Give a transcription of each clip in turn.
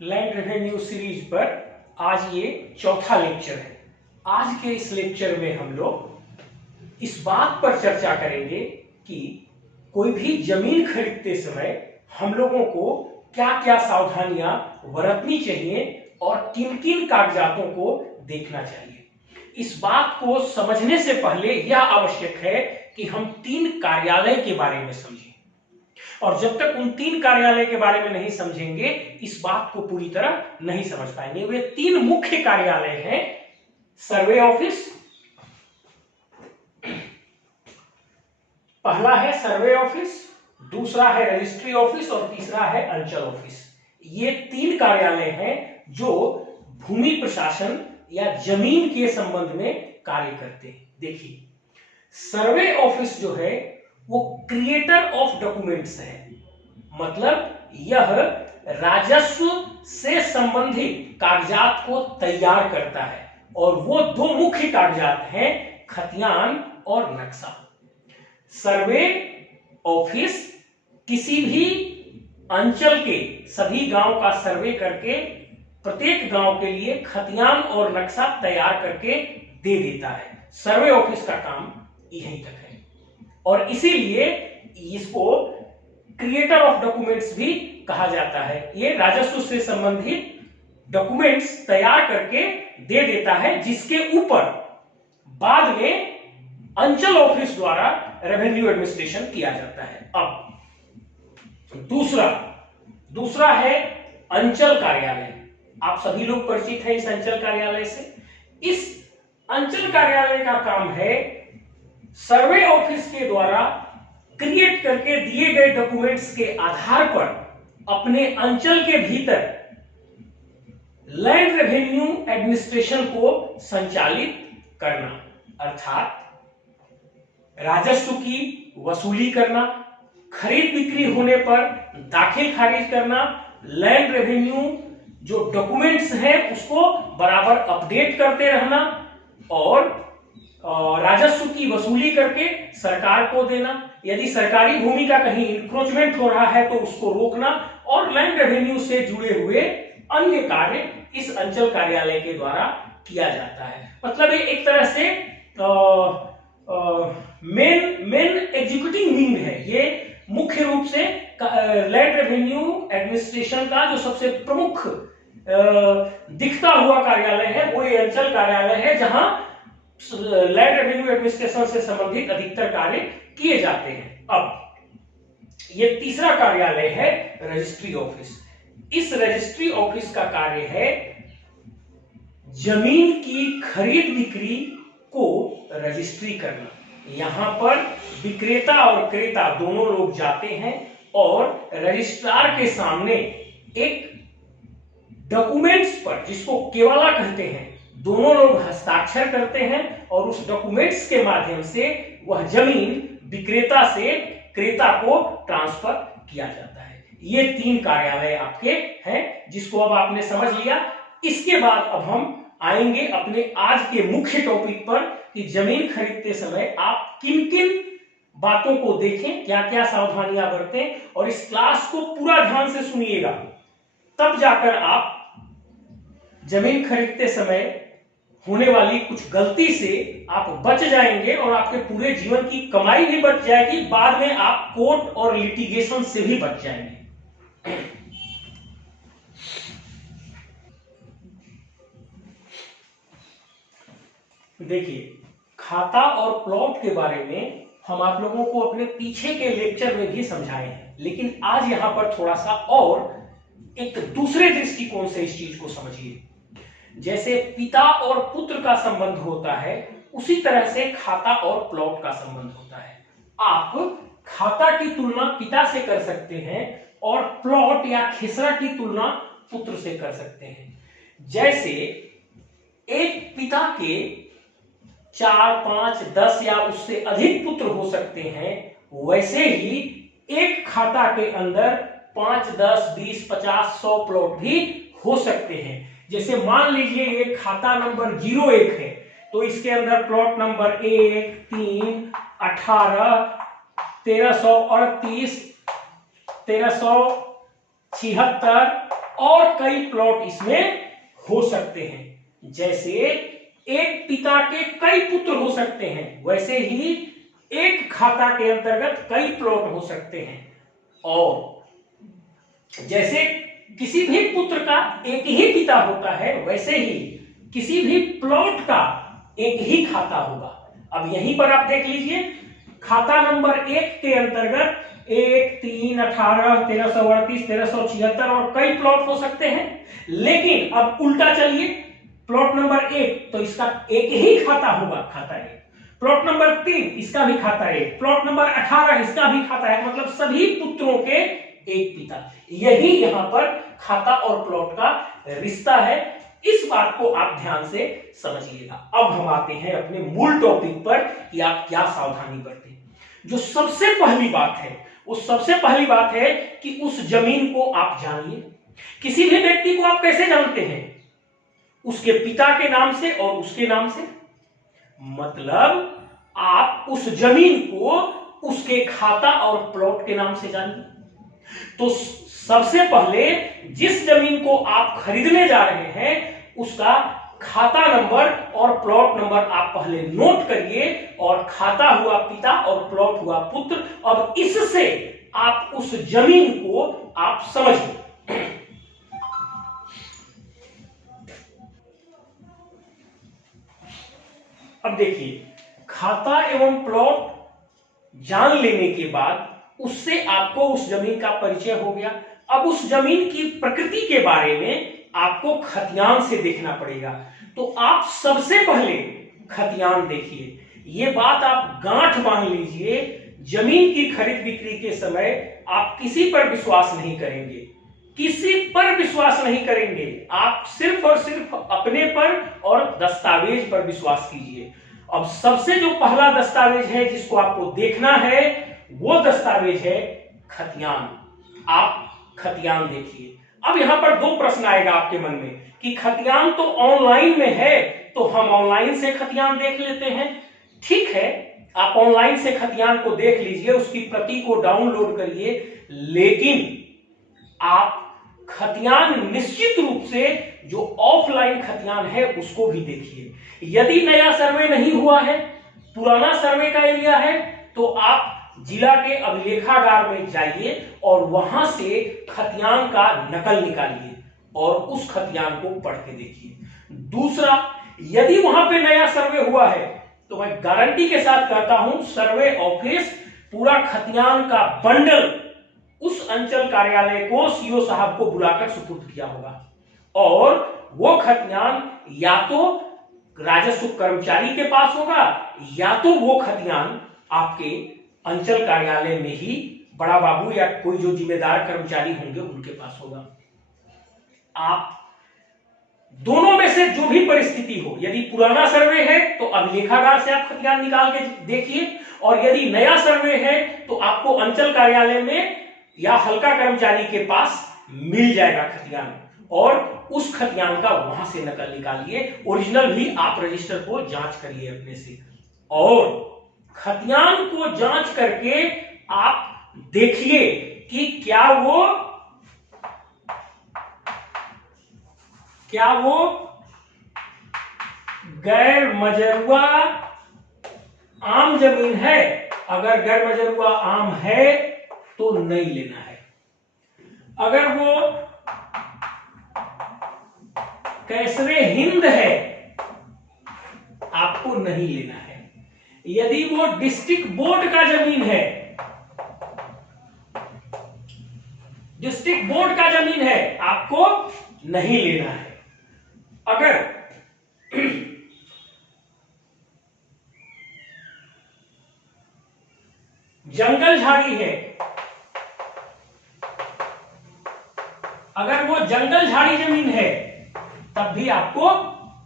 Land revenue series पर आज ये चौथा लेक्चर है। आज के इस लेक्चर में हम लोग इस बात पर चर्चा करेंगे कि कोई भी जमीन खरीदते समय हम लोगों को क्या क्या सावधानियां बरतनी चाहिए और किन किन कागजातों को देखना चाहिए। इस बात को समझने से पहले यह आवश्यक है कि हम 3 कार्यालय के बारे में समझें, और जब तक उन 3 कार्यालय के बारे में नहीं समझेंगे इस बात को पूरी तरह नहीं समझ पाएंगे। वे 3 मुख्य कार्यालय हैं: सर्वे ऑफिस, पहला है सर्वे ऑफिस, दूसरा है रजिस्ट्री ऑफिस और तीसरा है अंचल ऑफिस। ये 3 कार्यालय हैं जो भूमि प्रशासन या जमीन के संबंध में कार्य करते हैं। देखिए, सर्वे ऑफिस जो है वो क्रिएटर ऑफ डॉक्यूमेंट्स है, मतलब यह राजस्व से संबंधित कागजात को तैयार करता है, और वो 2 मुख्य कागजात हैं, खतियान और नक्शा। सर्वे ऑफिस किसी भी अंचल के सभी गांव का सर्वे करके प्रत्येक गांव के लिए खतियान और नक्शा तैयार करके दे देता है। सर्वे ऑफिस का काम यहीं तक है, और इसीलिए इसको क्रिएटर ऑफ डॉक्यूमेंट्स भी कहा जाता है। ये राजस्व से संबंधित डॉक्यूमेंट्स तैयार करके दे देता है, जिसके ऊपर बाद में अंचल ऑफिस द्वारा रेवेन्यू एडमिनिस्ट्रेशन किया जाता है। अब दूसरा है अंचल कार्यालय। आप सभी लोग परिचित हैं इस अंचल कार्यालय से। इस अंचल कार्यालय का काम है सर्वे ऑफिस के द्वारा क्रिएट करके दिए गए डॉक्यूमेंट्स के आधार पर अपने अंचल के भीतर लैंड रेवेन्यू एडमिनिस्ट्रेशन को संचालित करना, अर्थात राजस्व की वसूली करना, खरीद बिक्री होने पर दाखिल खारिज करना, लैंड रेवेन्यू जो डॉक्यूमेंट्स हैं उसको बराबर अपडेट करते रहना, और राजस्व की वसूली करके सरकार को देना। यदि सरकारी भूमि का कहीं इंक्रोचमेंट हो रहा है तो उसको रोकना, और लैंड रेवेन्यू से जुड़े हुए अन्य कार्य इस अंचल कार्यालय के द्वारा किया जाता है। मतलब ये एक तरह से मेन एग्जीक्यूटिव विंग है। ये मुख्य रूप से लैंड रेवेन्यू एडमिनिस्ट्रेशन का जो सबसे प्रमुख दिखता हुआ कार्यालय है वो ये अंचल कार्यालय है, जहां लैंड रेवेन्यू एडमिनिस्ट्रेशन से संबंधित अधिकतर कार्य किए जाते हैं। अब ये तीसरा कार्यालय है रजिस्ट्री ऑफिस। इस रजिस्ट्री ऑफिस का कार्य है जमीन की खरीद बिक्री को रजिस्ट्री करना। यहां पर विक्रेता और क्रेता दोनों लोग जाते हैं और रजिस्ट्रार के सामने एक डॉक्यूमेंट्स पर, जिसको केवाला कहते हैं, दोनों लोग हस्ताक्षर करते हैं, और उस डॉक्यूमेंट्स के माध्यम से वह जमीन विक्रेता से क्रेता को ट्रांसफर किया जाता है। ये 3 कार्यालय आपके हैं, जिसको अब आपने समझ लिया। इसके बाद अब हम आएंगे अपने आज के मुख्य टॉपिक पर कि जमीन खरीदते समय आप किन किन बातों को देखें, क्या क्या सावधानियां बरतें, और इस क्लास को पूरा ध्यान से सुनिएगा, तब जाकर आप जमीन खरीदते समय होने वाली कुछ गलती से आप बच जाएंगे, और आपके पूरे जीवन की कमाई भी बच जाएगी। बाद में आप कोर्ट और लिटिगेशन से भी बच जाएंगे। देखिए, खाता और प्लॉट के बारे में हम आप लोगों को अपने पीछे के लेक्चर में भी समझाए हैं, लेकिन आज यहां पर थोड़ा सा और एक दूसरे दृष्टिकोण से इस चीज को समझिए। जैसे पिता और पुत्र का संबंध होता है, उसी तरह से खाता और प्लॉट का संबंध होता है। आप खाता की तुलना पिता से कर सकते हैं और प्लॉट या खेसरा की तुलना पुत्र से कर सकते हैं। जैसे एक पिता के 4, 5, 10 या उससे अधिक पुत्र हो सकते हैं, वैसे ही एक खाता के अंदर 5, 10, 20, 50, 100 प्लॉट भी हो सकते हैं। जैसे मान लीजिए ये खाता नंबर 01 है, तो इसके अंदर प्लॉट नंबर 1, 3, 18, 1338, 1376 और कई प्लॉट इसमें हो सकते हैं। जैसे एक पिता के कई पुत्र हो सकते हैं, वैसे ही एक खाता के अंतर्गत कई प्लॉट हो सकते हैं। और जैसे किसी भी पुत्र का एक ही पिता होता है, वैसे ही किसी भी प्लॉट का एक ही खाता होगा। अब यहीं पर आप देख लीजिए, खाता नंबर 1 के अंतर्गत 1, 3, 18, 1338, 1376 और कई प्लॉट हो सकते हैं। लेकिन अब उल्टा चलिए, प्लॉट नंबर 1 तो इसका एक ही खाता होगा, खाता 1। प्लॉट नंबर 3 इसका भी खाता 1, प्लॉट नंबर 18 इसका भी खाता 1, मतलब सभी पुत्रों के एक पिता। यही यहां पर खाता और प्लॉट का रिश्ता है। इस बात को आप ध्यान से समझिएगा। अब हम आते हैं अपने मूल टॉपिक पर कि आप क्या सावधानी बरतें। जो सबसे पहली बात है, उस सबसे पहली बात है कि उस जमीन को आप जानिए। किसी भी व्यक्ति को आप कैसे जानते हैं? उसके पिता के नाम से और उसके नाम से। मतलब आप उस जमीन को उसके खाता और प्लॉट के नाम से जानिए। तो सबसे पहले जिस जमीन को आप खरीदने जा रहे हैं, उसका खाता नंबर और प्लॉट नंबर आप पहले नोट करिए। और खाता हुआ पिता और प्लॉट हुआ पुत्र। अब इससे आप उस जमीन को आप समझिए। अब देखिए, खाता एवं प्लॉट जान लेने के बाद उससे आपको उस जमीन का परिचय हो गया। अब उस जमीन की प्रकृति के बारे में आपको खतियान से देखना पड़ेगा। तो आप सबसे पहले खतियान देखिए। ये बात आप गांठ बांध लीजिए, जमीन की खरीद बिक्री के समय आप किसी पर विश्वास नहीं करेंगे, किसी पर विश्वास नहीं करेंगे। आप सिर्फ और सिर्फ अपने पर और दस्तावेज पर विश्वास कीजिए। अब सबसे जो पहला दस्तावेज है जिसको आपको देखना है, वो दस्तावेज है खतियान। आप खतियान देखिए। अब यहां पर दो प्रश्न आएगा आपके मन में कि खतियान तो ऑनलाइन में है, तो हम ऑनलाइन से खतियान देख लेते हैं। ठीक है, आप ऑनलाइन से खतियान को देख लीजिए, उसकी प्रति को डाउनलोड करिए। लेकिन आप खतियान निश्चित रूप से जो ऑफलाइन खतियान है उसको भी देखिए। यदि नया सर्वे नहीं हुआ है, पुराना सर्वे का एरिया है, तो आप जिला के अभिलेखागार में जाइए और वहां से खतियान का नकल निकालिए और उस खतियान को पढ़ के देखिए। दूसरा, यदि वहां पे नया सर्वे हुआ है तो मैं गारंटी के साथ कहता हूं, सर्वे ऑफिस पूरा खतियान का बंडल उस अंचल कार्यालय को सीओ साहब को बुलाकर सुपुर्द किया होगा। और वो खतियान या तो राजस्व कर्मचारी के पास होगा, या तो वो खतियान आपके अंचल कार्यालय में ही बड़ा बाबू या कोई जो जिम्मेदार कर्मचारी होंगे उनके पास होगा। आप दोनों में से जो भी परिस्थिति हो, यदि पुराना सर्वे है तो अभिलेखागार से आप खतियान निकाल के देखिए, और यदि नया सर्वे है तो आपको अंचल कार्यालय में या हल्का कर्मचारी के पास मिल जाएगा खतियान, और उस खतियान का वहां से नकल निकालिए। ओरिजिनल भी आप रजिस्टर को जांच करिए अपने से, और खतियान को जांच करके आप देखिए कि क्या वो गैर मजरूआ आम जमीन है। अगर गैर मजरूआ आम है तो नहीं लेना है। अगर वो कैसरे हिंद है आपको नहीं लेना है। यदि वो डिस्ट्रिक्ट बोर्ड का जमीन है, डिस्ट्रिक्ट बोर्ड का जमीन है, आपको नहीं लेना है। अगर जंगल झाड़ी है, अगर वो जंगल झाड़ी जमीन है तब भी आपको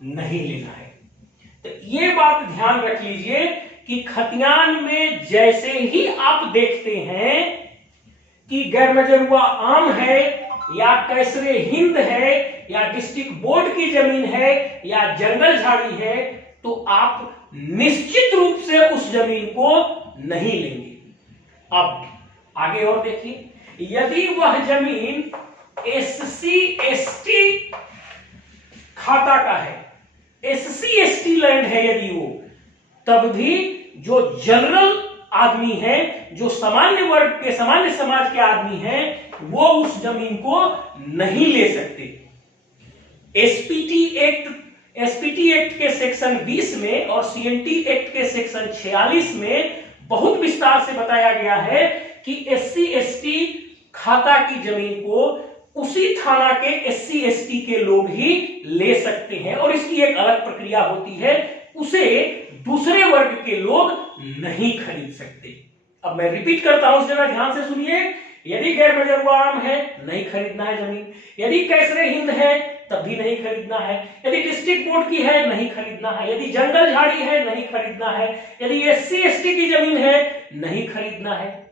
नहीं लेना है। तो ये बात ध्यान रख लीजिए कि खतियान में जैसे ही आप देखते हैं कि गैर मजरूआ आम है या कैसरे हिंद है या डिस्ट्रिक्ट बोर्ड की जमीन है या जंगल झाड़ी है, तो आप निश्चित रूप से उस जमीन को नहीं लेंगे। अब आगे और देखिए, यदि वह जमीन SC ST खाता का है, SC ST लैंड है यदि वो, तब भी जो जनरल आदमी है, जो सामान्य वर्ग के, सामान्य समाज के आदमी हैं, वो उस जमीन को नहीं ले सकते। एसपीटी एक्ट के सेक्शन 20 में और सीएनटी एक्ट के सेक्शन 46 में बहुत विस्तार से बताया गया है कि SC ST खाता की जमीन को उसी थाना के SC ST के लोग ही ले सकते हैं, और इसकी एक अलग प्रक्रिया होती है, उसे दूसरे वर्ग के लोग नहीं खरीद सकते। अब मैं रिपीट करता हूं, जरा ध्यान से सुनिए। यदि गैर बजरुआ आम है, नहीं खरीदना है जमीन। यदि कैसरे हिंद है, तब भी नहीं खरीदना है। यदि डिस्ट्रिक्ट बोर्ड की है, नहीं खरीदना है। यदि जंगल झाड़ी है, नहीं खरीदना है। यदि SC ST की जमीन है, नहीं खरीदना है।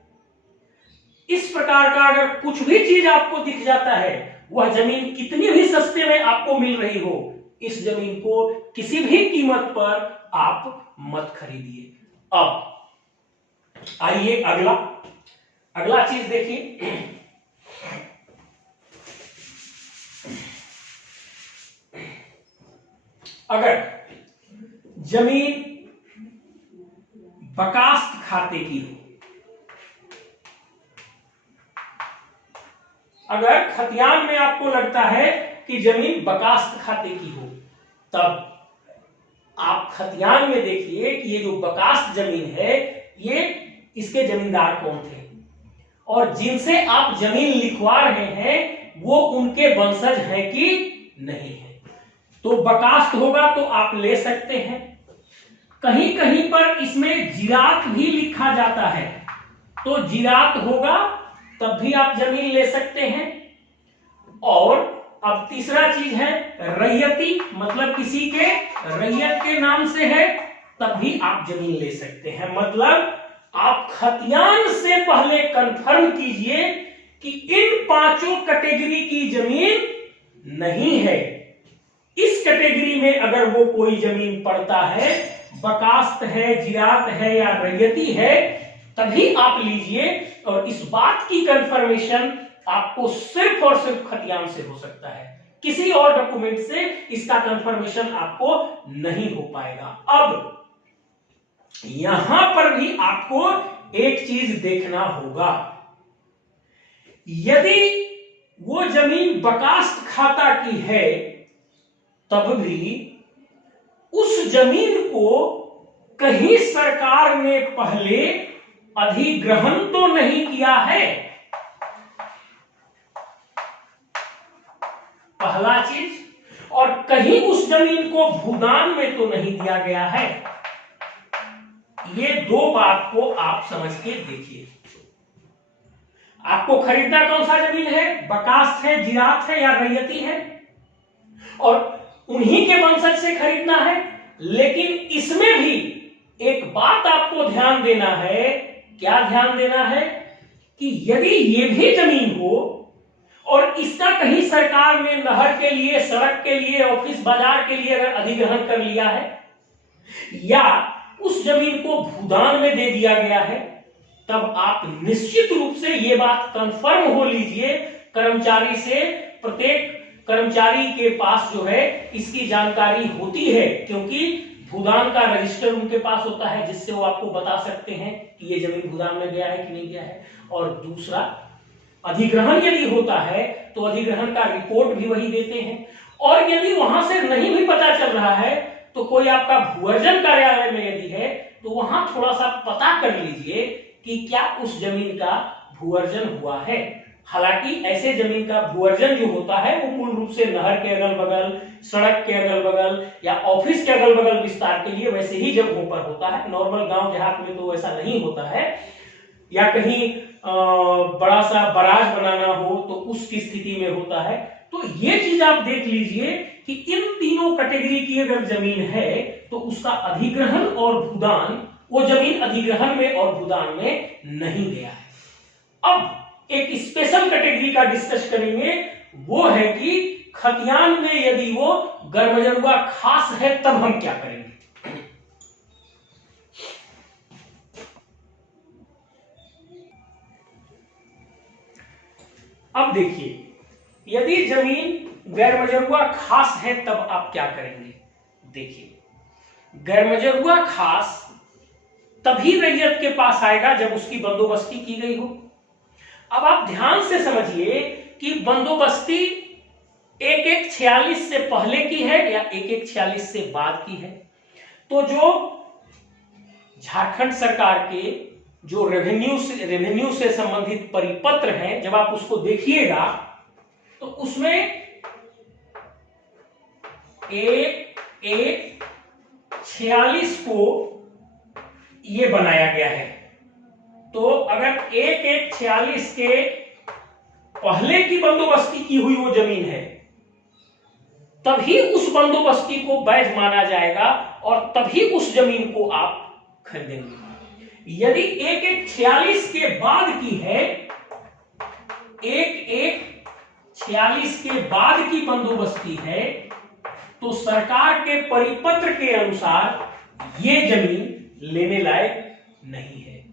इस प्रकार का अगर कुछ भी चीज आपको दिख जाता है, वह जमीन कितनी भी सस्ते में आपको मिल रही हो, इस जमीन को किसी भी कीमत पर आप मत खरीदिए। अब आइए अगला चीज देखिए। अगर जमीन बकास्त खाते की हो, अगर खतियान में आपको लगता है कि जमीन बकास्त खाते की हो, तब आप खतियान में देखिए कि ये जो बकास्त जमीन है, ये इसके जमींदार कौन थे, और जिनसे आप जमीन लिखवा रहे हैं वो उनके वंशज हैं कि नहीं है। तो बकास्त होगा तो आप ले सकते हैं। कहीं कहीं पर इसमें जिरात भी लिखा जाता है, तो जिरात होगा तब भी आप जमीन ले सकते हैं। और अब तीसरा चीज है रैयती, मतलब किसी के रैयत के नाम से है, तब भी आप जमीन ले सकते हैं। मतलब आप खतियान से पहले कंफर्म कीजिए कि इन पांचों कैटेगरी की जमीन नहीं है। इस कैटेगरी में अगर वो कोई जमीन पड़ता है, बकास्त है, जिरात है या रैयती है, तभी आप लीजिए। और इस बात की कंफर्मेशन आपको सिर्फ और सिर्फ खतियान से हो सकता है, किसी और डॉक्यूमेंट से इसका कंफर्मेशन आपको नहीं हो पाएगा। अब यहां पर भी आपको एक चीज देखना होगा, यदि वो जमीन बकास्त खाता की है, तब भी उस जमीन को कहीं सरकार ने पहले अधिग्रहण तो नहीं किया है। पहला चीज, और कहीं उस जमीन को भूदान में तो नहीं दिया गया है। ये दो बात को आप समझ के देखिए। आपको खरीदना कौन सा जमीन है? बकास्त है, जिरात है या रैयती है, और उन्हीं के वंशज से खरीदना है। लेकिन इसमें भी एक बात आपको ध्यान देना है। क्या ध्यान देना है? कि यदि ये भी जमीन हो और इसका कहीं सरकार ने नहर के लिए, सड़क के लिए, ऑफिस बाजार के लिए अगर अधिग्रहण कर लिया है, या उस जमीन को भूदान में दे दिया गया है, तब आप निश्चित रूप से ये बात कंफर्म हो लीजिए कर्मचारी से। प्रत्येक कर्मचारी के पास जो है इसकी जानकारी होती है, क्योंकि भूदान का रजिस्टर उनके पास होता है, जिससे वो आपको बता सकते हैं कि ये जमीन भूदान में गया है कि नहीं गया है। और दूसरा, अधिग्रहण यदि होता है तो अधिग्रहण का रिपोर्ट भी वही देते हैं। और यदि वहां से नहीं भी पता चल रहा है, तो कोई आपका भूअर्जन कार्यालय में यदि है, तो वहां थोड़ा सा पता कर लीजिए कि क्या उस जमीन का भूअर्जन हुआ है। हालांकि ऐसे जमीन का भूअर्जन जो होता है वो मूल रूप से नहर के अगल बगल, सड़क के अगल बगल या ऑफिस के अगल बगल विस्तार के लिए वैसे ही जगहों पर होता है। नॉर्मल गांव देहात में तो ऐसा नहीं होता है। या कहीं बड़ा सा बराज बनाना हो तो उसकी स्थिति में होता है। तो ये चीज आप देख लीजिए कि इन तीनों कैटेगरी की अगर जमीन है तो उसका अधिग्रहण और भूदान, वो जमीन अधिग्रहण में और भूदान में नहीं गया है। अब एक स्पेशल कैटेगरी का डिस्कस करेंगे, वो है कि खतियान में यदि वो गर्भजरुआ खास है तब हम क्या करेंगे। अब देखिए, यदि जमीन गैरमजरूआ खास है तब आप क्या करेंगे? देखिए, गैरमजरूआ खास तभी रैयत के पास आएगा जब उसकी बंदोबस्ती की गई हो। अब आप ध्यान से समझिए कि बंदोबस्ती 1146 से पहले की है या 1146 से बाद की है। तो जो झारखंड सरकार के जो रेवेन्यू से संबंधित परिपत्र हैं, जब आप उसको देखिएगा तो उसमें 1146 को ये बनाया गया है। तो अगर 1146 के पहले की बंदोबस्ती की हुई वो जमीन है, तभी उस बंदोबस्ती को वैध माना जाएगा और तभी उस जमीन को आप खरीदेंगे। यदि 1146 के बाद की है, 1146 के बाद की बंदोबस्ती है, तो सरकार के परिपत्र के अनुसार ये जमीन लेने लायक नहीं है।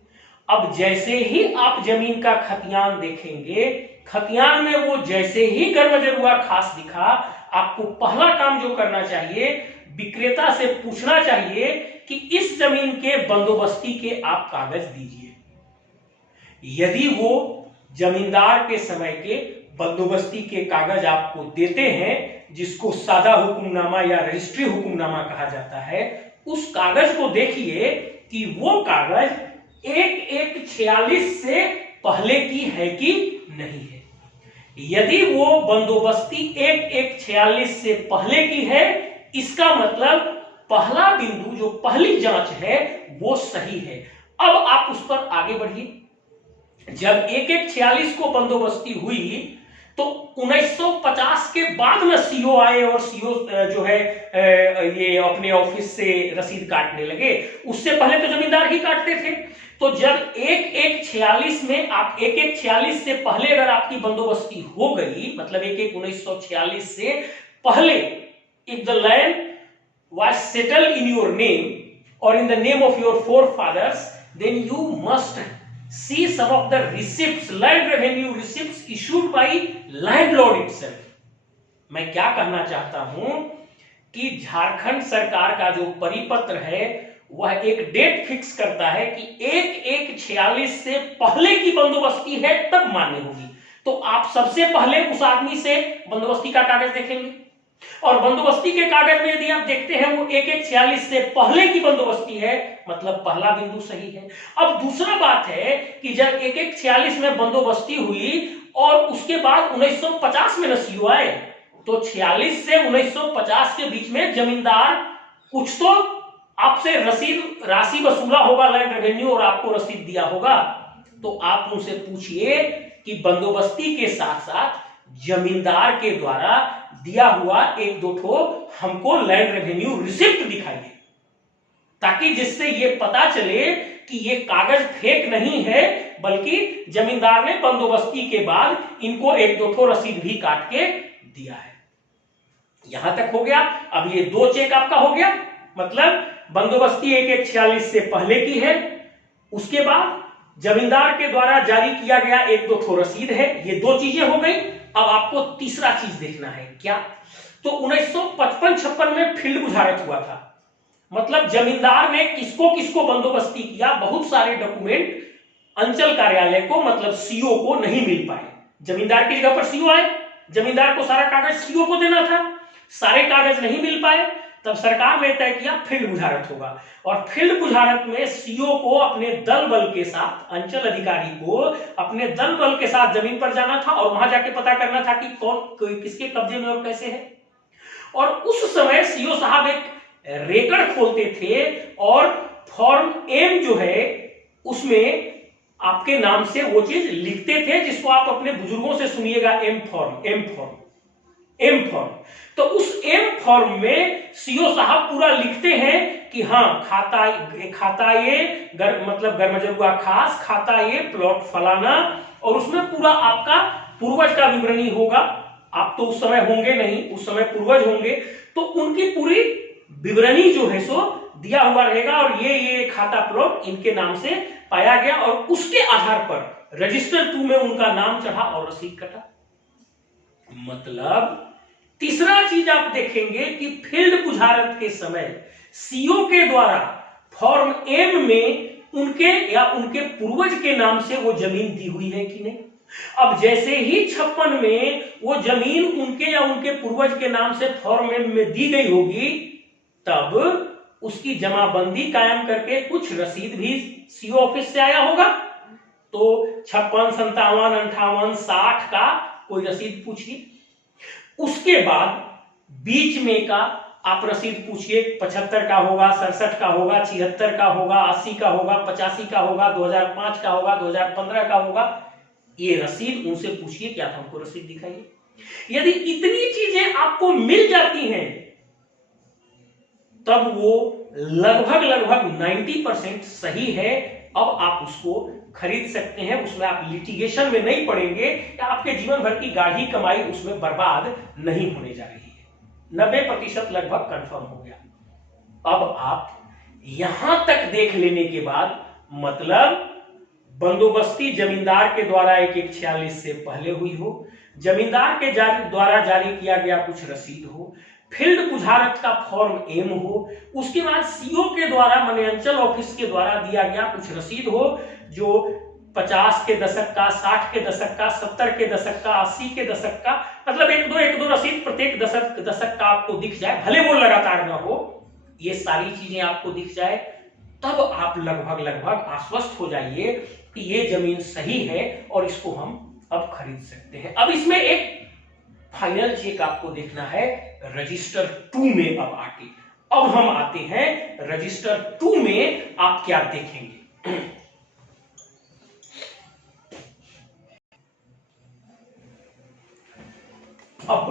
अब जैसे ही आप जमीन का खतियान देखेंगे, खतियान में वो जैसे ही गैरमजरूआ खास दिखा, आपको पहला काम जो करना चाहिए, विक्रेता से पूछना चाहिए कि इस जमीन के बंदोबस्ती के आप कागज दीजिए। यदि वो जमींदार के समय के बंदोबस्ती के कागज आपको देते हैं, जिसको सादा हुक्मनामा या रजिस्ट्री हुक्मनामा कहा जाता है, उस कागज को देखिए कि वो कागज 1146 से पहले की है कि नहीं है। यदि वो बंदोबस्ती 1146 से पहले की है, इसका मतलब पहला बिंदु, जो पहली जांच है, वो सही है। अब आप उस पर आगे बढ़िए। जब 1146 को बंदोबस्ती हुई तो 1950 के बाद में सीओ आए और सीओ जो है ये अपने ऑफिस से रसीद काटने लगे। उससे पहले तो जमींदार ही काटते थे। तो जब 1146 में आप 1146 से पहले अगर आपकी बंदोबस्ती हो गई, मतलब 1946 से पहले, if the land was settled in your name or in the name of your forefathers, then you must see some of the receipts, land revenue receipts issued by landlord itself. मैं क्या कहना चाहता हूं कि झारखंड सरकार का जो परिपत्र है, वह एक डेट फिक्स करता है कि 1146 से पहले की बंदोबस्ती है तब मान्य होगी। तो आप सबसे पहले उस आदमी से बंदोबस्ती का कागज देखेंगे, और बंदोबस्ती के कागज में यदि आप देखते हैं वो 1146 से पहले की बंदोबस्ती है, मतलब पहला बिंदु सही है। अब दूसरा बात है कि जब 1146 में बंदोबस्ती हुई और उसके बाद 1950 में नसीब आए, तो 46 से 1950 के बीच में जमींदार कुछ तो आपसे रसीद राशि वसूला होगा, लैंड रेवेन्यू, और आपको रसीद दिया होगा। तो आप उनसे पूछिए कि बंदोबस्ती के साथ साथ जमींदार के द्वारा दिया हुआ एक दो ठो हमको लैंड रेवेन्यू रिसिप्ट दिखाइए, ताकि जिससे ये पता चले कि ये कागज फेक नहीं है, बल्कि जमींदार ने बंदोबस्ती के बाद इनको एक दो ठो रसीद भी काट के दिया है। यहां तक हो गया। अब ये दो चेक आपका हो गया, मतलब बंदोबस्ती 1146 से पहले की है, उसके बाद जमींदार के द्वारा जारी किया गया एक दो ठो रसीद है। ये दो चीजें हो गई। अब आपको तीसरा चीज देखना है। क्या? तो 1955-56 में फील्ड बुझारत हुआ था, मतलब जमींदार ने किसको किसको बंदोबस्ती किया, बहुत सारे डॉक्यूमेंट अंचल कार्यालय को, मतलब सीओ को नहीं मिल पाए। जमींदार की जगह पर सीओ आए, जमींदार को सारा कागज सीओ को देना था, सारे कागज नहीं मिल पाए। तब सरकार ने तय किया फील्ड बुझारत होगा, और फील्ड बुझारत में सीओ को अपने दल बल के साथ, अंचल अधिकारी को अपने दल बल के साथ जमीन पर जाना था और वहां जाके पता करना था कि कौन किसके कब्जे में और कैसे है। और उस समय सीओ साहब एक रेकर्ड खोलते थे और फॉर्म एम जो है उसमें आपके नाम से वो चीज लिखते थे, जिसको आप अपने बुजुर्गों से सुनिएगा, एम फॉर्म। तो उस एम फॉर्म में सीओ साहब पूरा लिखते हैं कि हाँ, खाता ये मतलब गैरमजरूआ खास, खाता ये प्लॉट फलाना, और उसमें पूरा आपका पूर्वज का विवरणी होगा। आप तो उस समय होंगे नहीं, उस समय पूर्वज होंगे, तो उनकी पूरी विवरणी जो है सो दिया हुआ रहेगा, और ये खाता प्लॉट इनके नाम से पाया गया, और उसके आधार पर रजिस्टर 2 में उनका नाम चढ़ा और रसीद कटा। मतलब तीसरा चीज आप देखेंगे कि फील्ड बुझारत के समय सीओ के द्वारा फॉर्म एम में उनके या उनके पूर्वज के नाम से वो जमीन दी हुई है कि नहीं। अब जैसे ही 56 में वो जमीन उनके या उनके पूर्वज के नाम से फॉर्म एम में दी गई होगी, तब उसकी जमाबंदी कायम करके कुछ रसीद भी सीओ ऑफिस से आया होगा। तो 56, 57, 58, 60 का कोई रसीद पूछिए। उसके बाद बीच में का आप रसीद पूछिए, 75 का होगा, 67 का होगा, 76 का होगा, 80 का होगा, 85 का होगा, 2005 का होगा, 2015 का होगा। ये रसीद उनसे पूछिए कि आप हमको रसीद दिखाइए। यदि इतनी चीजें आपको मिल जाती हैं तब वो लगभग 90% सही है। अब आप उसको खरीद सकते हैं, उसमें आप लिटिगेशन में नहीं पड़ेंगे या आपके जीवन भर की गाढ़ी कमाई उसमें बर्बाद नहीं होने जा रही है। 90% लगभग कंफर्म हो गया। अब आप यहां तक देख लेने के बाद, मतलब बंदोबस्ती जमींदार के द्वारा 1146 से पहले हुई हो, जमींदार के द्वारा जारी किया गया कुछ रसीद हो, फील्ड बुझारत का फॉर्म एम हो, उसके बाद सीओ के द्वारा माने अंचल ऑफिस के द्वारा दिया गया कुछ रसीद हो जो 50 के दशक का, 60 के दशक का, 70 के दशक का, 80 के दशक का, मतलब एक दो रसीद प्रत्येक दशक का आपको दिख जाए, भले वो लगातार ना हो, ये सारी चीजें आपको दिख जाए, तब आप लगभग आश्वस्त हो जाइए कि ये जमीन सही है और इसको हम अब खरीद सकते हैं। अब इसमें एक फाइनल चेक आपको देखना है रजिस्टर 2 में। अब हम आते हैं रजिस्टर 2 में, आप क्या देखेंगे। अब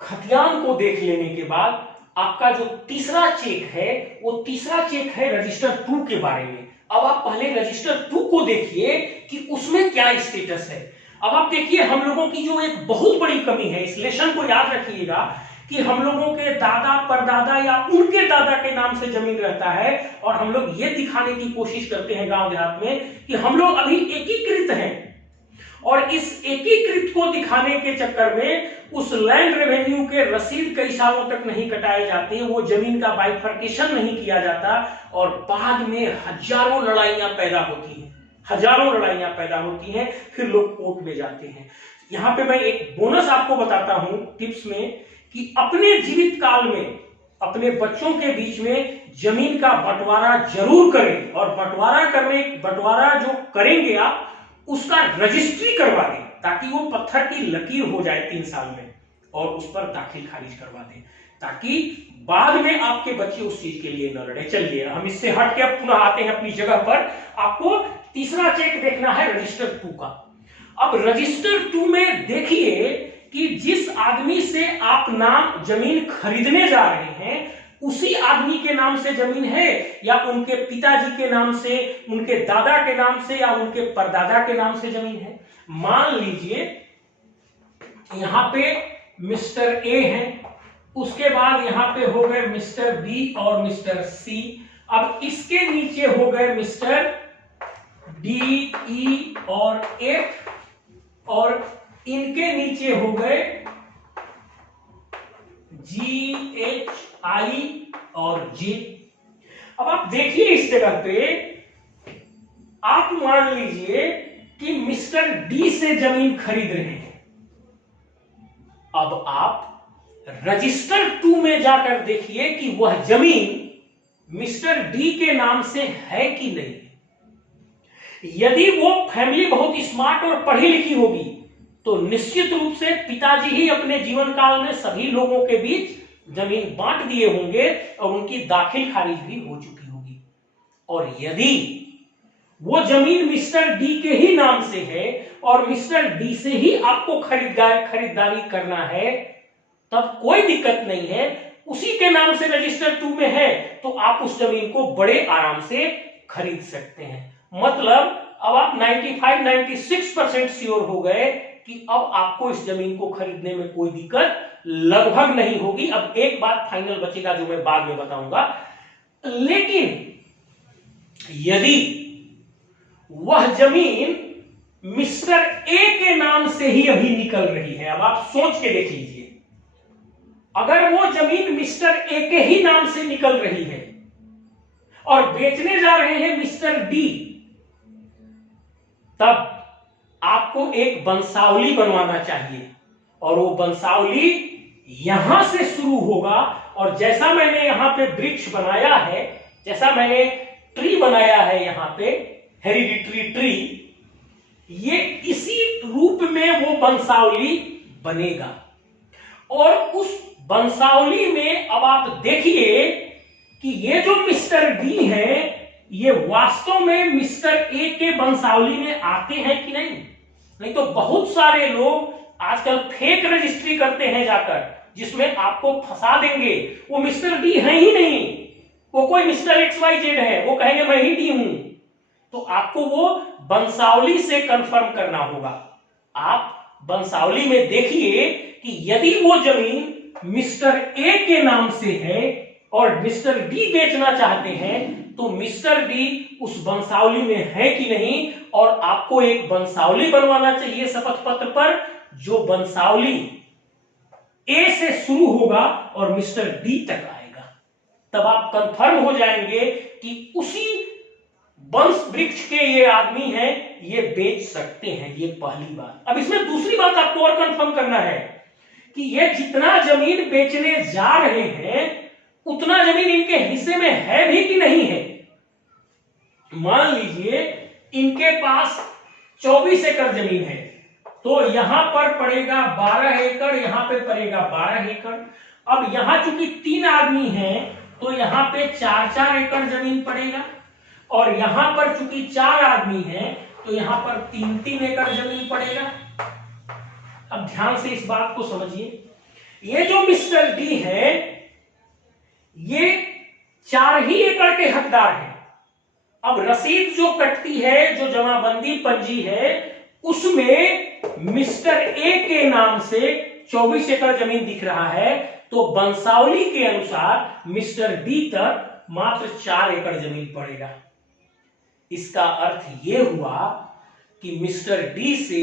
खतियान को देख लेने के बाद आपका जो तीसरा चेक है, वो तीसरा चेक है रजिस्टर 2 के बारे में। अब आप पहले रजिस्टर 2 को देखिए कि उसमें क्या स्टेटस है। अब आप देखिए, हम लोगों की जो एक बहुत बड़ी कमी है, इस लेसन को याद रखिएगा कि हम लोगों के दादा परदादा या उनके दादा के नाम से जमीन रहता है और हम लोग ये दिखाने की कोशिश करते हैं गांव देहात में कि हम लोग अभी एकीकृत हैं, और इस एकीकृत को दिखाने के चक्कर में उस लैंड रेवेन्यू के रसीद कई सालों तक नहीं कटाए जाते, वो जमीन का बाइफर्केशन नहीं किया जाता और बाद में हजारों लड़ाइयां पैदा होती हैं, फिर लोग कोर्ट में जाते हैं। यहां पे मैं एक बोनस आपको बताता हूं टिप्स में कि अपने जीवित काल में अपने बच्चों के बीच में जमीन का बंटवारा जरूर करें, और बंटवारा जो करेंगे आप उसका रजिस्ट्री करवा दें ताकि वो पत्थर की लकीर हो जाए 3 साल में, और उस पर दाखिल खारिज करवा दें ताकि बाद में आपके बच्चे उस चीज के लिए न लड़े। चलिए हम इससे हट के अब पुनः आते हैं अपनी जगह पर। आपको तीसरा चेक देखना है रजिस्टर 2 का। अब रजिस्टर 2 में देखिए कि जिस आदमी से आप जमीन खरीदने जा रहे हैं उसी आदमी के नाम से जमीन है या उनके पिताजी के नाम से, उनके दादा के नाम से या उनके परदादा के नाम से जमीन है। मान लीजिए यहां पे मिस्टर ए है, उसके बाद यहां पे हो गए मिस्टर बी और मिस्टर सी, अब इसके नीचे हो गए मिस्टर डी, ई और एफ, और इनके नीचे हो गए जी, एच, आई और जे। अब आप देखिए इस जगह पे आप मान लीजिए कि मिस्टर डी से जमीन खरीद रहे हैं। अब आप रजिस्टर 2 में जाकर देखिए कि वह जमीन मिस्टर डी के नाम से है कि नहीं। यदि वो फैमिली बहुत स्मार्ट और पढ़ी लिखी होगी तो निश्चित रूप से पिताजी ही अपने जीवन काल में सभी लोगों के बीच जमीन बांट दिए होंगे और उनकी दाखिल खारिज भी हो चुकी होगी। और यदि वो जमीन मिस्टर डी के ही नाम से है और मिस्टर डी से ही आपको खरीदारी करना है, तब कोई दिक्कत नहीं है, उसी के नाम से रजिस्टर 2 में है तो आप उस जमीन को बड़े आराम से खरीद सकते हैं। मतलब अब आप 95-96% श्योर हो गए कि अब आपको इस जमीन को खरीदने में कोई दिक्कत लगभग नहीं होगी। अब एक बात फाइनल बचेगा जो मैं बाद में बताऊंगा, लेकिन यदि वह जमीन मिस्टर ए के नाम से ही अभी निकल रही है। अब आप सोच के देख लीजिए, अगर वो जमीन मिस्टर ए के ही नाम से निकल रही है और बेचने जा रहे हैं मिस्टर डी, तब आपको एक वंशावली बनवाना चाहिए और वो वंशावली यहां से शुरू होगा। और जैसा मैंने यहां पे वृक्ष बनाया है, जैसा मैंने ट्री बनाया है यहां पे, हेरिडिटरी ट्री, ये इसी रूप में वो वंशावली बनेगा। और उस वंशावली में अब आप देखिए कि ये जो मिस्टर डी है, ये वास्तव में मिस्टर ए के वंशावली में आते हैं कि नहीं। नहीं तो बहुत सारे लोग आजकल फेक रजिस्ट्री करते हैं जाकर, जिसमें आपको फंसा देंगे। वो मिस्टर डी है ही नहीं, वो कोई मिस्टर एक्स वाई जेड है, वो कहेंगे मैं ही डी हूं। तो आपको वो वंशावली से कंफर्म करना होगा। आप वंशावली में देखिए कि यदि वो जमीन मिस्टर ए के नाम से है और मिस्टर डी बेचना चाहते हैं, तो मिस्टर डी उस वंशावली में है कि नहीं। और आपको एक वंशावली बनवाना चाहिए शपथ पत्र पर, जो वंशावली ए से शुरू होगा और मिस्टर डी तक आएगा। तब आप कंफर्म हो जाएंगे कि उसी वंश वृक्ष के ये आदमी हैं, ये बेच सकते हैं। ये पहली बात। अब इसमें दूसरी बात आपको और कंफर्म करना है कि ये जितना जमीन बेचने जा रहे हैं, उतना जमीन इनके हिस्से में है भी कि नहीं है। मान लीजिए इनके पास 24 एकड़ जमीन है, तो यहां पर पड़ेगा 12 एकड़, यहां पे पड़ेगा 12 एकड़। अब यहां चूंकि 3 आदमी हैं, तो यहां पे 4-4 एकड़ जमीन पड़ेगा। और यहां पर चूंकि 4 आदमी हैं, तो यहां पर 3-3 एकड़ जमीन पड़ेगा। अब ध्यान से इस बात को समझिए, ये जो मिस्टर डी है, ये 4 ही एकड़ के हकदार हैं। अब रसीद जो कटती है, जो जमाबंदी पंजी है, उसमें मिस्टर ए के नाम से 24 एकड़ जमीन दिख रहा है। तो वंशावली के अनुसार मिस्टर डी तक मात्र 4 एकड़ जमीन पड़ेगा। इसका अर्थ यह हुआ कि मिस्टर डी से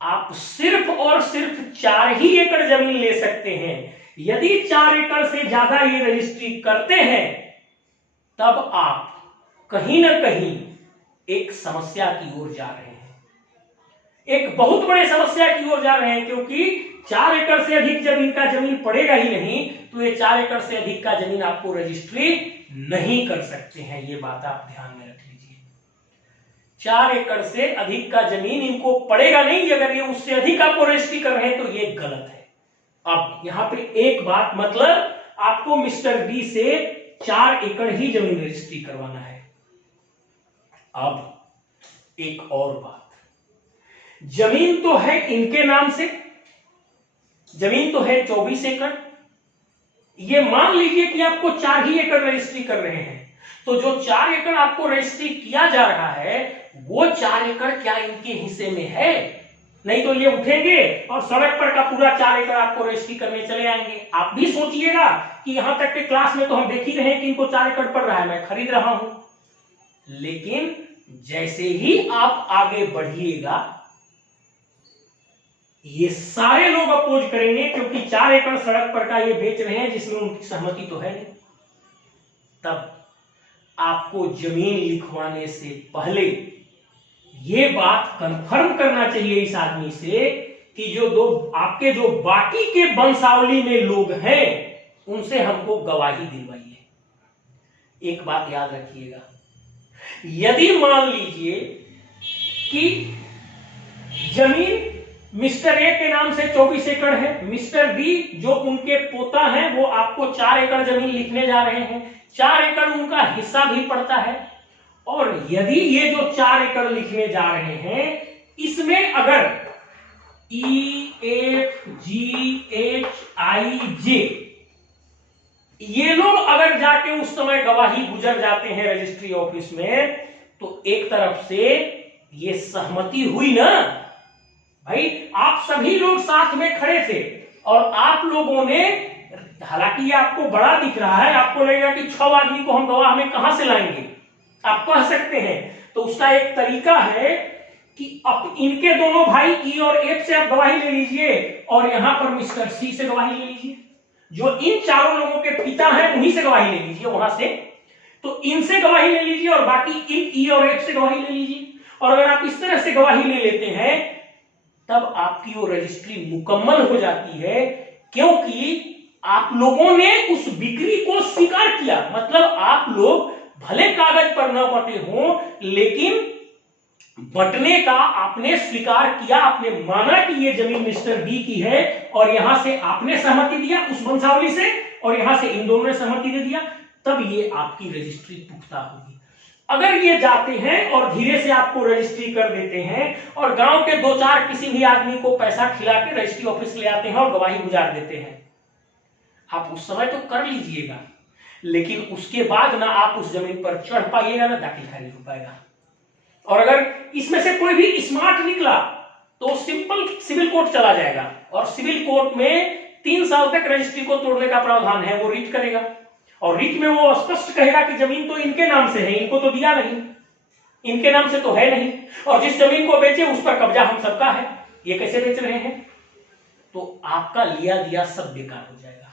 आप सिर्फ और सिर्फ 4 ही एकड़ जमीन ले सकते हैं। यदि 4 एकड़ से ज्यादा ये रजिस्ट्री करते हैं, तब आप कहीं ना कहीं एक समस्या की ओर जा रहे हैं, एक बहुत बड़े समस्या की ओर जा रहे हैं। क्योंकि 4 एकड़ से अधिक जमीन का जमीन पड़ेगा ही नहीं, तो ये 4 एकड़ से अधिक का जमीन आपको रजिस्ट्री नहीं कर सकते हैं। ये बात आप ध्यान में रख लीजिए। 4 एकड़ से अधिक का जमीन इनको पड़ेगा नहीं। अगर ये उससे अधिक आपको रजिस्ट्री कर रहे हैं, तो ये गलत है। अब यहां पे एक बात, मतलब आपको मिस्टर डी से 4 एकड़ ही जमीन रजिस्ट्री करवाना है। अब एक और बात, जमीन तो है इनके नाम से, जमीन तो है 24 एकड़। ये मान लीजिए कि आपको 4 ही एकड़ रजिस्ट्री कर रहे हैं, तो जो 4 एकड़ आपको रजिस्ट्री किया जा रहा है, वो 4 एकड़ क्या इनके हिस्से में है? नहीं तो ये उठेंगे और सड़क पर का पूरा 4 एकड़ आपको रजिस्ट्री करने चले आएंगे। आप भी सोचिएगा कि यहां तक के क्लास में तो हम देख ही रहे हैं कि इनको 4 एकड़ पड़ रहा है, मैं खरीद रहा हूं। लेकिन जैसे ही आप आगे बढ़िएगा, ये सारे लोग अपोज करेंगे, क्योंकि 4 एकड़ सड़क पर का ये बेच रहे हैं, जिसमें उनकी सहमति तो है नहीं। तब आपको जमीन लिखवाने से पहले ये बात कंफर्म करना चाहिए इस आदमी से कि आपके जो बाकी के वंशावली में लोग हैं, उनसे हमको गवाही दिलवाइए। एक बात याद रखिएगा, यदि मान लीजिए कि जमीन मिस्टर ए के नाम से 24 एकड़ है, मिस्टर डी जो उनके पोता हैं, वो आपको 4 एकड़ जमीन लिखने जा रहे हैं, 4 एकड़ उनका हिस्सा भी पड़ता है। और यदि ये जो 4 एकड़ लिखने जा रहे हैं, इसमें अगर EFGHIJ ये लोग अगर जाके उस समय गवाही गुजर जाते हैं रजिस्ट्री ऑफिस में, तो एक तरफ से ये सहमति हुई ना भाई। आप सभी लोग साथ में खड़े थे और आप लोगों ने, हालांकि ये आपको बड़ा दिख रहा है, आपको लगेगा कि 6 आदमी को हम गवाह में कहां से लाएंगे, आप कह सकते हैं। तो उसका एक तरीका है कि अब इनके दोनों भाई ई और एफ से आप गवाही ले लीजिए और यहां पर मिस्टर सी से गवाही ले लीजिए। जो इन चारों लोगों के पिता हैं उन्हीं से गवाही ले लीजिए वहां से, तो इनसे गवाही ले लीजिए और बाकी इन ई और एफ से गवाही ले लीजिए। और अगर आप इस तरह से गवाही ले लेते हैं तब आपकी वो रजिस्ट्री मुकम्मल हो जाती है, क्योंकि आप लोगों ने उस बिक्री को स्वीकार किया। मतलब आप लोग भले कागज पर न बटे हों, लेकिन बटने का आपने स्वीकार किया, आपने माना कि ये जमीन मिस्टर डी की है और यहां से आपने सहमति दिया उस वंशावली से और यहां से इन दोनों ने सहमति दे दिया, तब ये आपकी रजिस्ट्री पुख्ता होगी। अगर ये जाते हैं और धीरे से आपको रजिस्ट्री कर देते हैं और गांव के दो चार किसी भी आदमी को पैसा खिला के रजिस्ट्री ऑफिस ले आते हैं और गवाही गुजार देते हैं, आप उस समय तो कर लीजिएगा, लेकिन उसके बाद ना आप उस जमीन पर चढ़ पाइएगा ना दाखिल खारिज हो पाएगा। और अगर इसमें से कोई भी स्मार्ट निकला तो सिंपल सिविल कोर्ट चला जाएगा और सिविल कोर्ट में 3 साल तक रजिस्ट्री को तोड़ने का प्रावधान है, वो रिट करेगा और रिट में वो स्पष्ट कहेगा कि जमीन तो इनके नाम से है, इनको तो दिया नहीं, इनके नाम से तो है नहीं, और जिस जमीन को बेचे उस पर कब्जा हम सबका है, ये कैसे बेच रहे हैं, तो आपका लिया दिया सब बेकार हो जाएगा।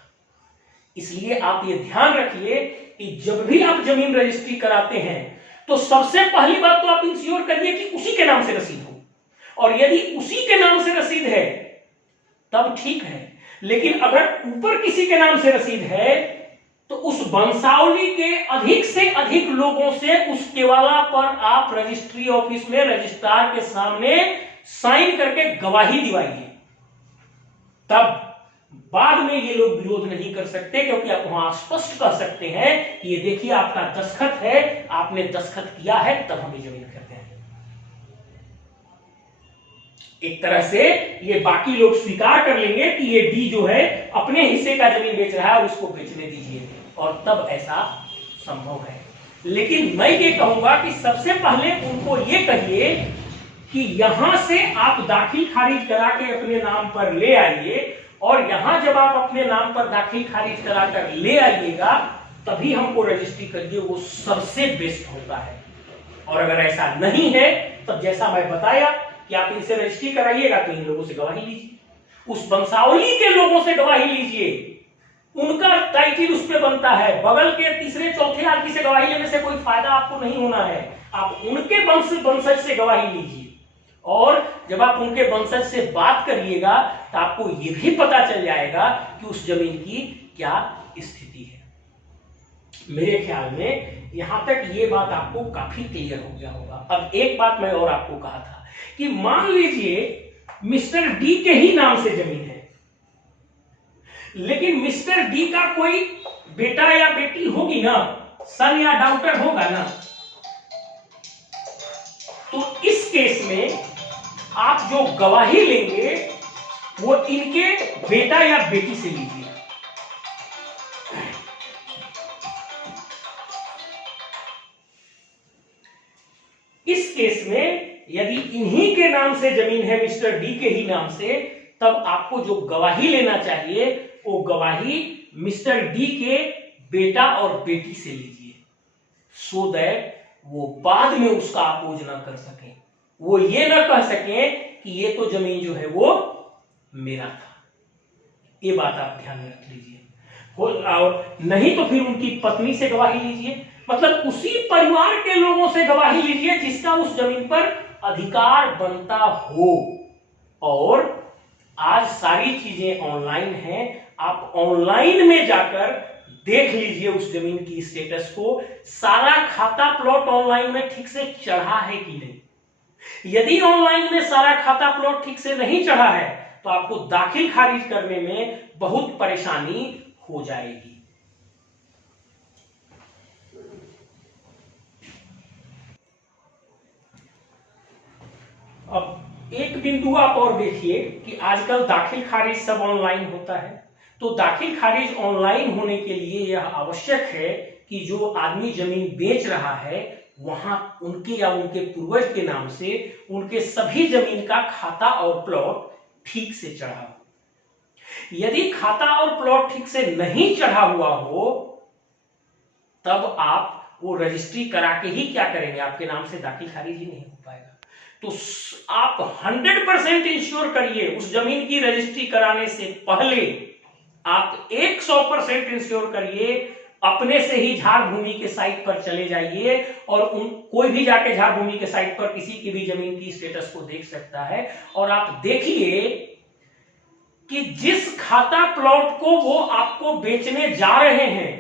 इसलिए आप ये ध्यान रखिए कि जब भी आप जमीन रजिस्ट्री कराते हैं तो सबसे पहली बात तो आप इंश्योर करिए कि उसी के नाम से रसीद हो, और यदि उसी के नाम से रसीद है तब ठीक है, लेकिन अगर ऊपर किसी के नाम से रसीद है तो उस वंशावली के अधिक से अधिक लोगों से उस केवाला पर आप रजिस्ट्री ऑफिस में रजिस्ट्रार के सामने साइन करके गवाही दिवाइए, तब बाद में ये लोग विरोध नहीं कर सकते, क्योंकि आप वहां स्पष्ट कर सकते हैं कि ये देखिए आपका दस्तखत है, आपने दस्तखत किया है तब हम ये जमीन खरीदते हैं। एक तरह से ये बाकी लोग स्वीकार कर लेंगे कि ये डी जो है अपने हिस्से का जमीन बेच रहा है और उसको बेचने दीजिए, और तब ऐसा संभव है। लेकिन मैं ये कहूंगा कि सबसे पहले उनको ये कहिए कि यहां से आप दाखिल खारिज करा के अपने नाम पर ले आइए, और यहां जब आप अपने नाम पर दाखिल खारिज कराकर ले आइएगा तभी हमको रजिस्ट्री करिए, वो सबसे बेस्ट होता है। और अगर ऐसा नहीं है तब जैसा मैं बताया कि आप इनसे रजिस्ट्री कराइएगा तो इन लोगों से गवाही लीजिए, उस वंशावली के लोगों से गवाही लीजिए, उनका टाइटल उस पर बनता है। बगल के तीसरे चौथे आदमी से गवाही लेने से कोई फायदा आपको नहीं होना है, आप उनके वंशज से गवाही लीजिए, और जब आप उनके वंशज से बात करिएगा तो आपको यह भी पता चल जाएगा कि उस जमीन की क्या स्थिति है। मेरे ख्याल में यहां तक ये बात आपको काफी क्लियर हो गया होगा। अब एक बात मैं और आपको कहा था कि मान लीजिए मिस्टर डी के ही नाम से जमीन है, लेकिन मिस्टर डी का कोई बेटा या बेटी होगी ना, सन या डॉटर होगा ना, तो इस केस में आप जो गवाही लेंगे वो इनके बेटा या बेटी से लीजिए। इस केस में यदि इन्हीं के नाम से जमीन है, मिस्टर डी के ही नाम से, तब आपको जो गवाही लेना चाहिए वो गवाही मिस्टर डी के बेटा और बेटी से लीजिए, सो दैट वो बाद में उसका अपोज ना कर सकें, वो ये ना कह सकें कि ये तो जमीन जो है वो मेरा था। ये बात आप ध्यान में रख लीजिए। और नहीं तो फिर उनकी पत्नी से गवाही लीजिए, मतलब उसी परिवार के लोगों से गवाही लीजिए जिसका उस जमीन पर अधिकार बनता हो। और आज सारी चीजें ऑनलाइन हैं, आप ऑनलाइन में जाकर देख लीजिए उस जमीन की स्टेटस को, सारा खाता प्लॉट ऑनलाइन में ठीक से चढ़ा है कि नहीं। यदि ऑनलाइन में सारा खाता प्लॉट ठीक से नहीं चढ़ा है तो आपको दाखिल खारिज करने में बहुत परेशानी हो जाएगी। अब एक बिंदु आप और देखिए कि आजकल दाखिल खारिज सब ऑनलाइन होता है, तो दाखिल खारिज ऑनलाइन होने के लिए यह आवश्यक है कि जो आदमी जमीन बेच रहा है वहां उनके या उनके पूर्वज के नाम से उनके सभी जमीन का खाता और प्लॉट ठीक से चढ़ा हो। यदि खाता और प्लॉट ठीक से नहीं चढ़ा हुआ हो तब आप वो रजिस्ट्री करा के ही क्या करेंगे, आपके नाम से दाखिल खारिज ही नहीं हो पाएगा। तो आप 100% इंश्योर करिए, उस जमीन की रजिस्ट्री कराने से पहले आप 100% इंश्योर करिए, अपने से ही झाड़ भूमि के साइट पर चले जाइए और कोई भी जाके झाड़ भूमि के साइट पर किसी की भी जमीन की स्टेटस को देख सकता है, और आप देखिए कि जिस खाता प्लॉट को वो आपको बेचने जा रहे हैं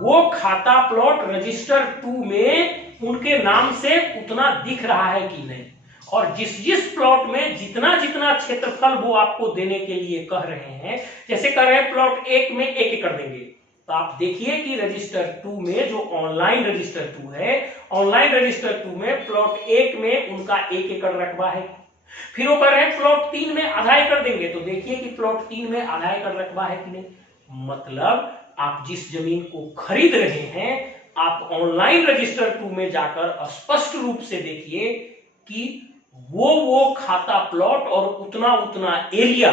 वो खाता प्लॉट रजिस्टर 2 में उनके नाम से उतना दिख रहा है कि नहीं, और जिस जिस प्लॉट में जितना जितना क्षेत्रफल वो आपको देने के लिए कह रहे हैं, जैसे कह रहे हैं प्लॉट 1 में 1 एकड़ देंगे, तो आप देखिए कि रजिस्टर 2 में जो ऑनलाइन रजिस्टर 2 है, ऑनलाइन रजिस्टर 2 में प्लॉट 1 में उनका 1 एकड़ रकबा है। फिर वो कह रहे हैं प्लॉट 3 में आधा एकड़ देंगे, तो देखिए कि प्लॉट 3 में आधा एकड़ रकबा है कि नहीं। मतलब आप जिस जमीन को खरीद रहे हैं, आप ऑनलाइन रजिस्टर 2 में जाकर स्पष्ट रूप से देखिए कि वो खाता प्लॉट और उतना उतना एरिया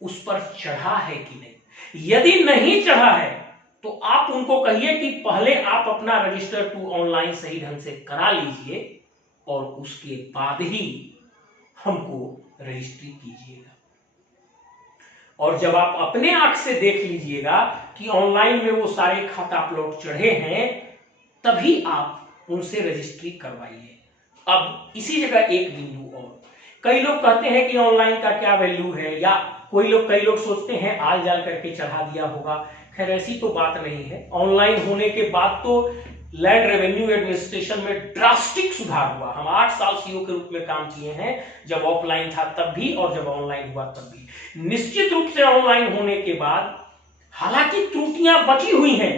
उस पर चढ़ा है कि नहीं। यदि नहीं चढ़ा है तो आप उनको कहिए कि पहले आप अपना रजिस्टर 2 ऑनलाइन सही ढंग से करा लीजिए और उसके बाद ही हमको रजिस्ट्री कीजिएगा। और जब आप अपने आंख से देख लीजिएगा कि ऑनलाइन में वो सारे खाता प्लॉट चढ़े हैं, तभी आप उनसे रजिस्ट्री करवाइए। अब इसी जगह एक बिंदु और, कई लोग कहते हैं कि ऑनलाइन का क्या वैल्यू है, या कई लोग सोचते हैं आल जाल करके चढ़ा दिया होगा। खैर ऐसी तो बात नहीं है। ऑनलाइन होने के बाद तो लैंड रेवेन्यू एडमिनिस्ट्रेशन में ड्रास्टिक सुधार हुआ। हम 8 साल सीओ के रूप में काम किए हैं, जब ऑफलाइन था तब भी और जब ऑनलाइन हुआ तब भी। निश्चित रूप से ऑनलाइन होने के बाद हालांकि त्रुटियां बची हुई हैं,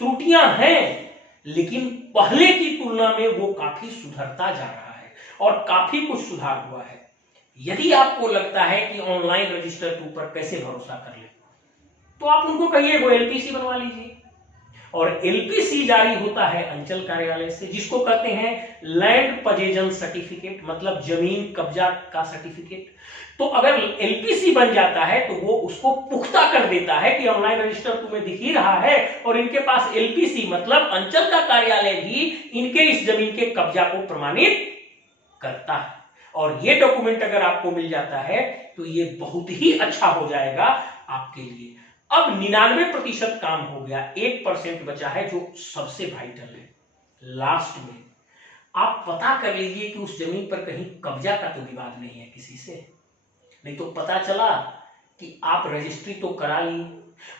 त्रुटियां हैं, लेकिन पहले की तुलना में वो काफी सुधरता जा रहा है और काफी कुछ सुधार हुआ है। यदि आपको लगता है कि ऑनलाइन रजिस्टर 2 पर कैसे भरोसा कर ले, तो आप उनको कहिए वो एलपीसी बनवा लीजिए। और एलपीसी जारी होता है अंचल कार्यालय से, जिसको कहते हैं लैंड पजेजन सर्टिफिकेट, मतलब जमीन कब्जा का सर्टिफिकेट। तो अगर एलपीसी बन जाता है तो वो उसको पुख्ता कर देता है कि ऑनलाइन रजिस्टर 2 में दिख ही रहा है और इनके पास एलपीसी मतलब अंचल का कार्यालय भी इनके इस जमीन के कब्जा को प्रमाणित करता है। और ये डॉक्यूमेंट अगर आपको मिल जाता है तो ये बहुत ही अच्छा हो जाएगा आपके लिए। अब 99% काम हो गया, 1% बचा है जो सबसे वाइटल है। लास्ट में आप पता कर लीजिए कि उस जमीन पर कहीं कब्जा का तो विवाद नहीं है किसी से। नहीं तो पता चला कि आप रजिस्ट्री तो करा ली,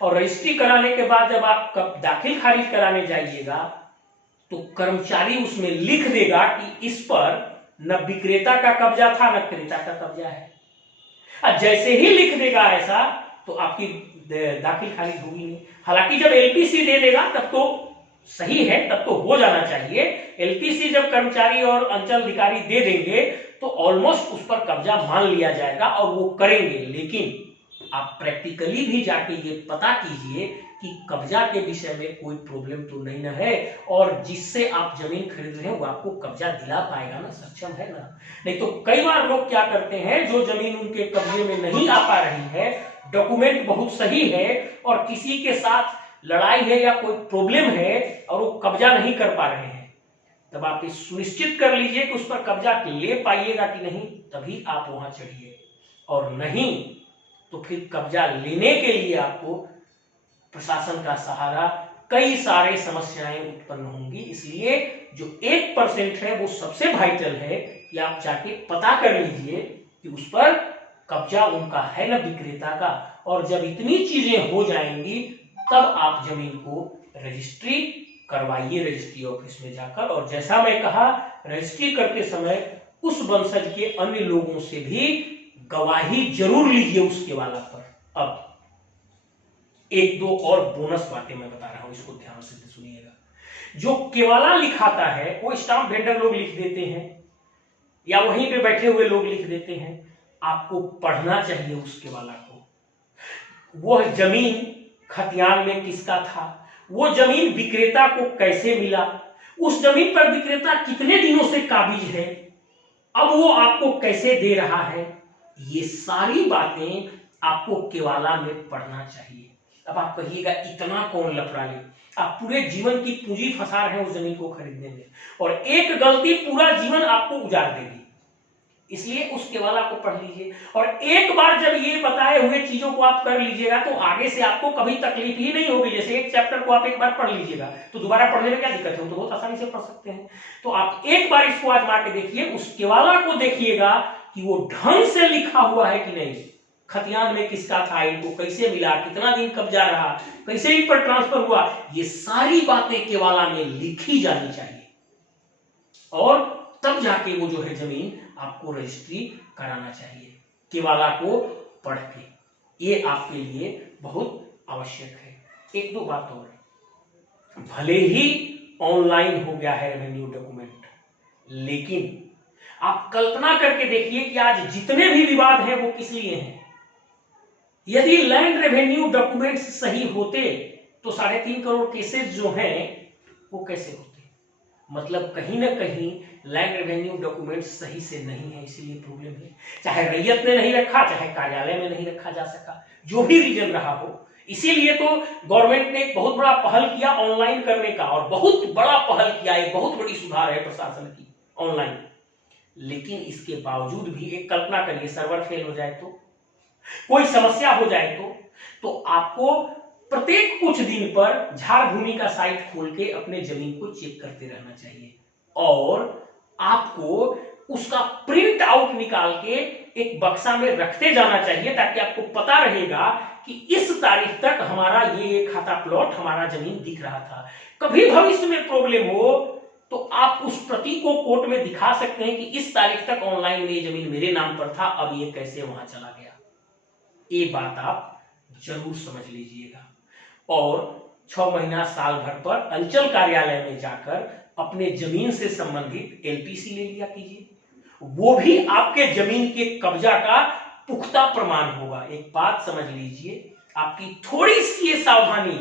और रजिस्ट्री कराने के बाद जब आप दाखिल खारिज कराने जाइएगा तो कर्मचारी उसमें लिख देगा कि इस पर न विक्रेता का कब्जा था न क्रेता का कब्जा है। जैसे ही लिख देगा ऐसा तो आपकी दाखिल खारिज होगी नहीं। हालांकि जब एलपीसी दे देगा तब तो सही है, तब तो हो जाना चाहिए। एलपीसी जब कर्मचारी और अंचल अधिकारी दे देंगे तो ऑलमोस्ट उस पर कब्जा मान लिया जाएगा और वो करेंगे। लेकिन आप प्रैक्टिकली भी जाके ये पता कीजिए कि कब्जा के विषय में कोई प्रॉब्लम तो नहीं ना है, और जिससे आप जमीन खरीद रहे हैं वो आपको कब्जा दिला पाएगा ना, सक्षम है ना। नहीं तो कई बार लोग क्या करते हैं, जो जमीन उनके कब्जे में नहीं आ पा रही है, डॉक्यूमेंट बहुत सही है और किसी के साथ लड़ाई है या कोई प्रॉब्लम है और वो कब्जा नहीं कर पा रहे हैं, तब आप ये सुनिश्चित कर लीजिए कि उस पर कब्जा ले पाइएगा कि नहीं, तभी आप वहां चढ़िए। और नहीं तो फिर कब्जा लेने के लिए आपको प्रशासन का सहारा, कई सारे समस्याएं उत्पन्न होंगी। इसलिए जो 1% है वो सबसे वाइटल है कि आप जाके पता कर लीजिए कि उस पर कब्जा उनका है न विक्रेता का। और जब इतनी चीजें हो जाएंगी तब आप जमीन को रजिस्ट्री करवाइए रजिस्ट्री ऑफिस में जाकर। और जैसा मैं कहा, रजिस्ट्री करते समय उस वंशज के अन्य लोगों से भी गवाही जरूर लीजिए उसके वाला पर। अब 1-2 और बोनस बातें मैं बता रहा हूं, इसको ध्यान से सुनिएगा। जो केवाला लिखाता है वो स्टाम्प वेंडर लोग लिख देते हैं या वहीं पे बैठे हुए लोग लिख देते हैं। आपको पढ़ना चाहिए उस केवाला को। वो जमीन खतियान में किसका था, वो जमीन विक्रेता को कैसे मिला, उस जमीन पर विक्रेता कितने दिनों से काबिज है, अब वो आपको कैसे दे रहा है, ये सारी बातें आपको केवाला में पढ़ना चाहिए। अब आप कहिएगा इतना कौन लफड़ा ले, आप पूरे जीवन की पूंजी फंसा रहे हैं उस जमीन को खरीदने में, और एक गलती पूरा जीवन आपको उजाड़ देगी। इसलिए उस केवाला को पढ़ लीजिए, और एक बार जब ये बताए हुए चीजों को आप कर लीजिएगा तो आगे से आपको कभी तकलीफ ही नहीं होगी। जैसे एक चैप्टर को आप एक बार पढ़ लीजिएगा तो दोबारा पढ़ने में क्या दिक्कत है, तो बहुत आसानी से पढ़ सकते हैं। तो आप एक बार इसको आजमा के देखिए, उस केवाला को देखिएगा कि वो ढंग से लिखा हुआ है कि नहीं, खतियान में किसका था, इनको कैसे मिला, कितना दिन कब्जा रहा, कैसे इन पर ट्रांसफर हुआ, ये सारी बातें केवाला में लिखी जानी चाहिए, और तब जाके वो जो है जमीन आपको रजिस्ट्री कराना चाहिए केवाला को पढ़ के। ये आपके लिए बहुत आवश्यक है। एक दो बात और, भले ही ऑनलाइन हो गया है रेवेन्यू डॉक्यूमेंट, लेकिन आप कल्पना करके देखिए कि आज जितने भी विवाद हैं वो किस लिए हैं। यदि लैंड रेवेन्यू डॉक्यूमेंट्स सही होते तो 3.5 करोड़ केसेस जो हैं वो कैसे होते। मतलब कहीं ना कहीं लैंड रेवेन्यू डॉक्यूमेंट सही से नहीं है, इसीलिए प्रॉब्लम है। चाहे रैयत ने नहीं रखा, चाहे कार्यालय में नहीं रखा जा सका, जो भी रीजन रहा हो, इसीलिए तो गवर्नमेंट ने एक बहुत बड़ा पहल किया ऑनलाइन करने का, और बहुत बड़ा पहल किया, एक बहुत बड़ी सुधार है प्रशासन की ऑनलाइन। लेकिन इसके बावजूद भी एक कल्पना करिए, सर्वर फेल हो जाए तो, कोई समस्या हो जाए तो आपको प्रत्येक कुछ दिन पर झाड़ भूमि का साइट खोल के अपने जमीन को चेक करते रहना चाहिए, और आपको उसका प्रिंट आउट निकाल के एक बक्सा में रखते जाना चाहिए, ताकि आपको पता रहेगा कि इस तारीख तक हमारा ये खाता प्लॉट, हमारा जमीन दिख रहा था। कभी भविष्य में प्रॉब्लम हो तो आप उस प्रति को कोर्ट में दिखा सकते हैं कि इस तारीख तक ऑनलाइन में ये जमीन मेरे नाम पर था, अब ये कैसे वहां चला गया। ये बात आप जरूर समझ लीजिएगा, और 6 महीना साल भर पर अंचल कार्यालय में जाकर अपने जमीन से संबंधित एलपीसी ले लिया कीजिए, वो भी आपके जमीन के कब्जा का पुख्ता प्रमाण होगा। एक बात समझ लीजिए, आपकी थोड़ी सी ये सावधानी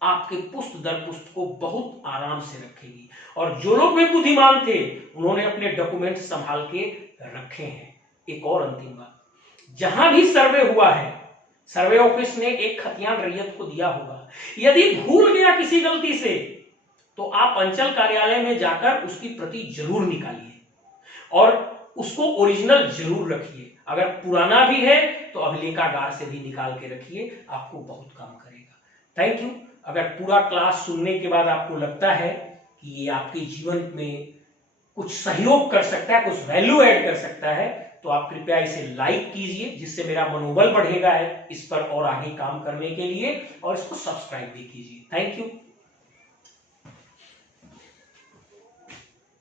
आपके पुश्त दर पुश्त को बहुत आराम से रखेगी, और जो लोग भी बुद्धिमान थे उन्होंने अपने डॉक्यूमेंट संभाल के रखे हैं। एक और अंतिम बात, जहां भी सर्वे हुआ है, सर्वे ऑफिस ने एक खतियान रैयत को दिया होगा, यदि भूल गया किसी गलती से तो आप अंचल कार्यालय में जाकर उसकी प्रति जरूर निकालिए, और उसको ओरिजिनल जरूर रखिए। अगर पुराना भी है तो अभिलेखागार से भी निकाल के रखिए, आपको बहुत काम करेगा। Thank you. अगर पूरा क्लास सुनने के बाद आपको लगता है कि ये आपके जीवन में कुछ सहयोग कर सकता है, कुछ वैल्यू ऐड कर सकता है, तो आप कृपया इसे लाइक कीजिए, जिससे मेरा मनोबल बढ़ेगा इस पर और आगे काम करने के लिए, और इसको सब्सक्राइब भी कीजिए। Thank you.